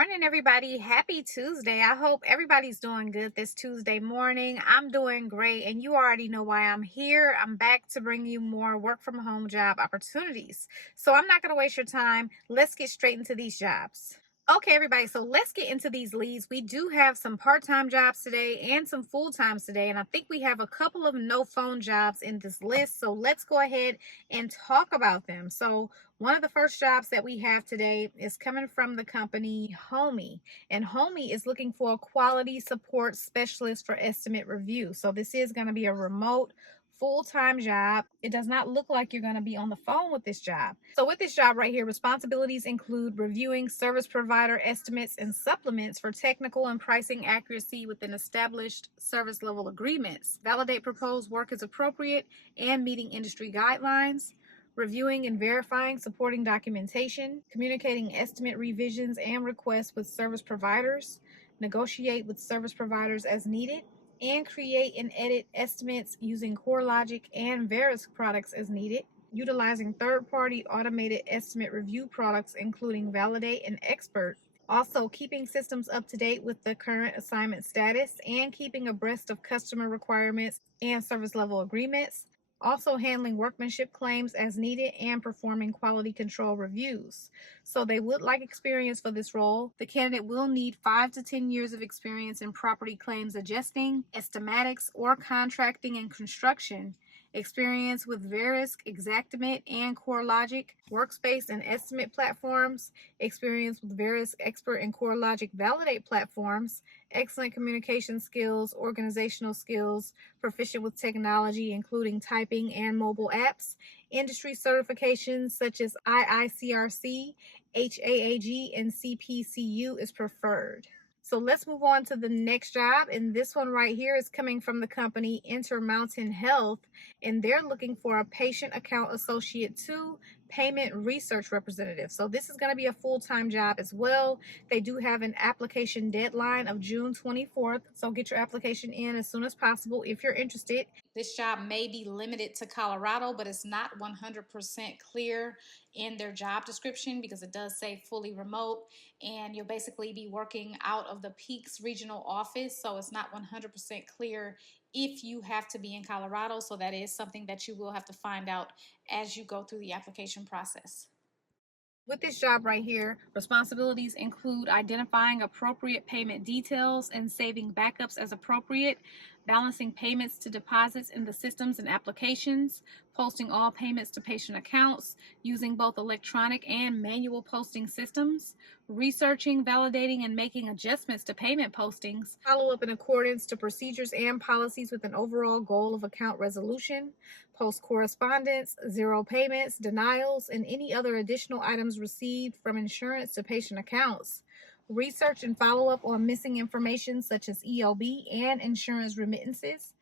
morning, everybody. Happy Tuesday. I hope everybody's doing good this Tuesday morning. I'm doing great, and you already know why I'm here. I'm back to bring you more work from home job opportunities. So I'm not going to waste your time. Let's get straight into these jobs. Okay, everybody, so let's get into these leads. We do have some part-time jobs today and some full-times today, and I think we have a couple of no-phone jobs in this list, so let's go ahead and talk about them. So one of the first jobs that we have today is coming from the company Homey, and Homey is looking for a quality support specialist for estimate review. So this is going to be a remote full-time job. It does not look like you're going to be on the phone with this job. So with this job right here, responsibilities include reviewing service provider estimates and supplements for technical and pricing accuracy within established service level agreements, validate proposed work as appropriate and meeting industry guidelines, reviewing and verifying supporting documentation, communicating estimate revisions and requests with service providers, negotiate with service providers as needed, and create and edit estimates using CoreLogic and Verisk products as needed, utilizing third-party automated estimate review products including Validate and Expert. Also, keeping systems up to date with the current assignment status and keeping abreast of customer requirements and service level agreements. Also, handling workmanship claims as needed and performing quality control reviews. So they would like experience for this role. The candidate will need 5 to 10 years of experience in property claims adjusting, estimatics, or contracting and construction, experience with Verisk, Xactimate, and CoreLogic, workspace and estimate platforms, experience with Verisk Expert and CoreLogic Validate platforms, excellent communication skills, organizational skills, proficient with technology including typing and mobile apps, industry certifications such as IICRC, HAAG, and CPCU is preferred. So let's move on to the next job, and this one right here is coming from the company Intermountain Health, and they're looking for a patient account associate 2 payment research representative. So this is going to be a full-time job as well. They do have an application deadline of June 24th, so get your application in as soon as possible if you're interested. This job may be limited to Colorado, but it's not 100% clear in their job description because it does say fully remote, and you'll basically be working out of the Peaks regional office, so it's not 100% clear if you have to be in Colorado. So that is something that you will have to find out as you go through the application process. With this job right here, responsibilities include identifying appropriate payment details and saving backups as appropriate, balancing payments to deposits in the systems and applications, posting all payments to patient accounts, using both electronic and manual posting systems, researching, validating, and making adjustments to payment postings, follow up in accordance to procedures and policies with an overall goal of account resolution, post correspondence, zero payments, denials, and any other additional items received from insurance to patient accounts, research and follow up on missing information such as EOB and insurance remittances,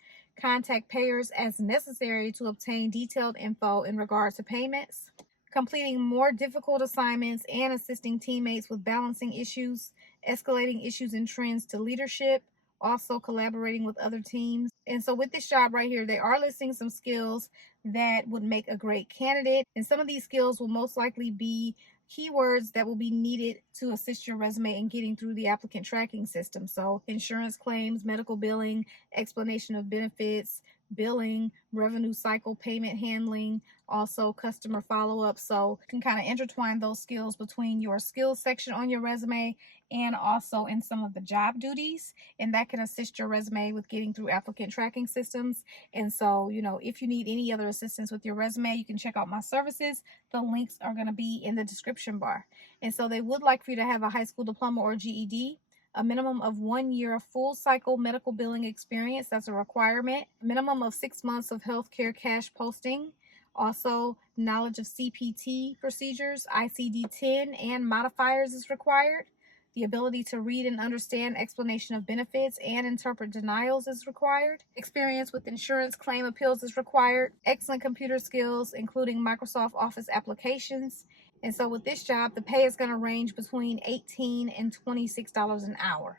contact payers as necessary to obtain detailed info in regard to payments, completing more difficult assignments and assisting teammates with balancing issues, escalating issues and trends to leadership, also collaborating with other teams. And so with this job right here, they are listing some skills that would make a great candidate. And some of these skills will most likely be keywords that will be needed to assist your resume in getting through the applicant tracking system. So insurance claims, medical billing, explanation of benefits, billing, revenue cycle, payment handling, also customer follow-up. So you can kind of intertwine those skills between your skills section on your resume and also in some of the job duties, and that can assist your resume with getting through applicant tracking systems. And so, if you need any other assistance with your resume, you can check out my services. The links are going to be in the description bar. And so they would like for you to have a high school diploma or GED, a minimum of 1 year of full cycle medical billing experience. That's a requirement. Minimum of 6 months of healthcare cash posting. Also, knowledge of CPT procedures, ICD-10, and modifiers is required. The ability to read and understand explanation of benefits and interpret denials is required. Experience with insurance claim appeals is required. Excellent computer skills, including Microsoft Office applications. And so with this job, the pay is going to range between $18 and $26 an hour.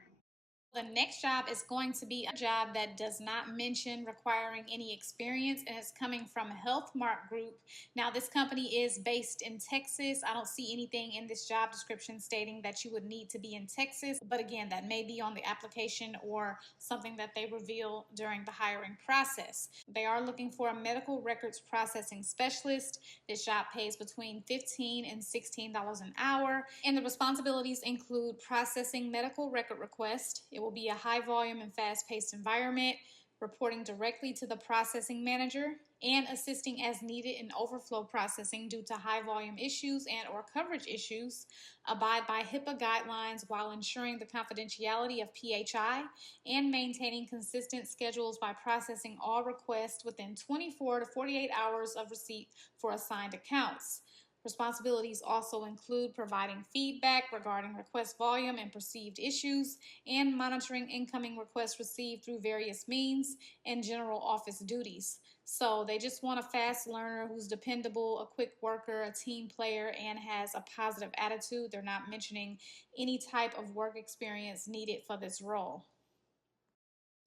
The next job is going to be a job that does not mention requiring any experience, and it's coming from Healthmark Group. Now, this company is based in Texas. I don't see anything in this job description stating that you would need to be in Texas, but again, that may be on the application or something that they reveal during the hiring process. They are looking for a medical records processing specialist. This job pays between $15 and $16 an hour, and the responsibilities include processing medical record requests. It will be a high volume and fast paced environment, reporting directly to the processing manager, and assisting as needed in overflow processing due to high volume issues and or coverage issues, abide by HIPAA guidelines while ensuring the confidentiality of PHI, and maintaining consistent schedules by processing all requests within 24 to 48 hours of receipt for assigned accounts. Responsibilities also include providing feedback regarding request volume and perceived issues, and monitoring incoming requests received through various means, and general office duties. So they just want a fast learner who's dependable, a quick worker, a team player, and has a positive attitude. They're not mentioning any type of work experience needed for this role.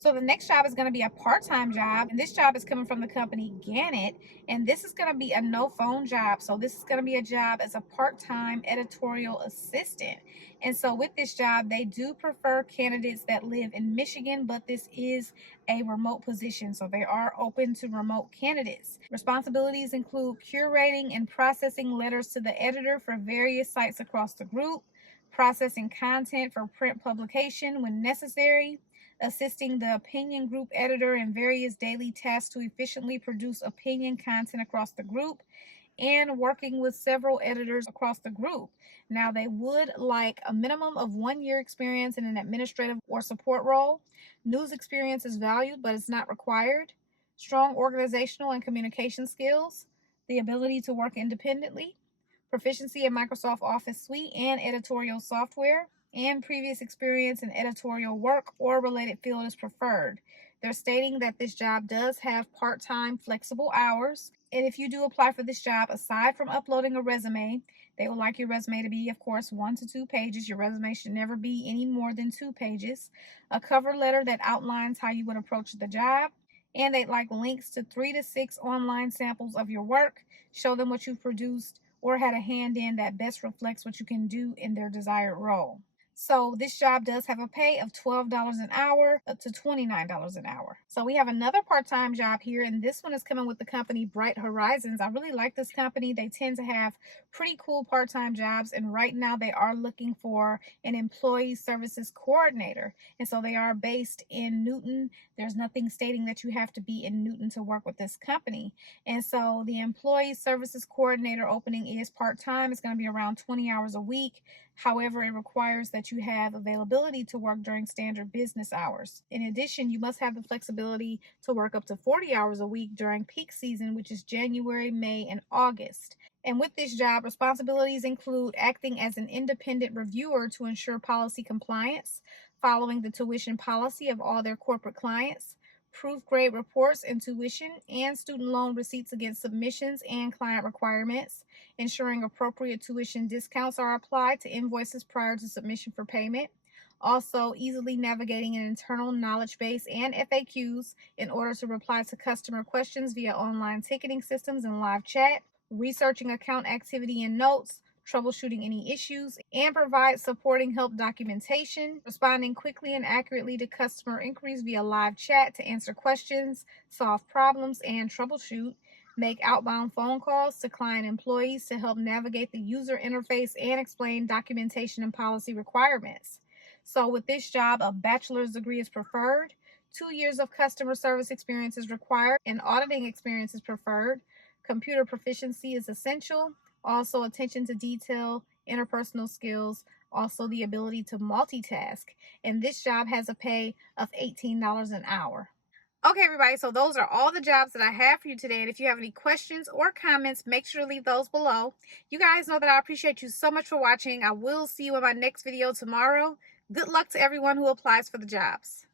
So the next job is going to be a part-time job, and this job is coming from the company Gannett, and this is going to be a no-phone job. So this is going to be a job as a part-time editorial assistant. And so with this job, they do prefer candidates that live in Michigan, but this is a remote position, so they are open to remote candidates. Responsibilities include curating and processing letters to the editor for various sites across the group, processing content for print publication when necessary, assisting the opinion group editor in various daily tasks to efficiently produce opinion content across the group, and working with several editors across the group. Now, they would like a minimum of 1 year experience in an administrative or support role. News experience is valued, but it's not required. Strong organizational and communication skills, the ability to work independently, proficiency in Microsoft Office Suite and editorial software, and previous experience in editorial work or related field is preferred. They're stating that this job does have part-time flexible hours. And if you do apply for this job, aside from uploading a resume, they would like your resume to be, of course, 1 to 2 pages. Your resume should never be any more than 2 pages. A cover letter that outlines how you would approach the job. And they'd like links to 3 to 6 online samples of your work. Show them what you've produced or had a hand in that best reflects what you can do in their desired role. So this job does have a pay of $12 an hour up to $29 an hour. So we have another part-time job here, and this one is coming with the company Bright Horizons. I really like this company. They tend to have pretty cool part-time jobs, and right now they are looking for an employee services coordinator. And so they are based in Newton. There's nothing stating that you have to be in Newton to work with this company. And so the employee services coordinator opening is part-time. It's going to be around 20 hours a week. However, it requires that you have availability to work during standard business hours. In addition, you must have the flexibility to work up to 40 hours a week during peak season, which is January, May, and August. And with this job, responsibilities include acting as an independent reviewer to ensure policy compliance, following the tuition policy of all their corporate clients, proof grade reports and tuition and student loan receipts against submissions and client requirements, ensuring appropriate tuition discounts are applied to invoices prior to submission for payment. Also, easily navigating an internal knowledge base and FAQs in order to reply to customer questions via online ticketing systems and live chat, researching account activity and notes, troubleshooting any issues, and provide supporting help documentation, responding quickly and accurately to customer inquiries via live chat to answer questions, solve problems, and troubleshoot, make outbound phone calls to client employees to help navigate the user interface and explain documentation and policy requirements. So with this job, a bachelor's degree is preferred, 2 years of customer service experience is required, and auditing experience is preferred. Computer proficiency is essential. Also, attention to detail, interpersonal skills, also the ability to multitask. And this job has a pay of $18 an hour. Okay, everybody, so those are all the jobs that I have for you today. And if you have any questions or comments, make sure to leave those below. You guys know that I appreciate you so much for watching. I will see you in my next video tomorrow. Good luck to everyone who applies for the jobs.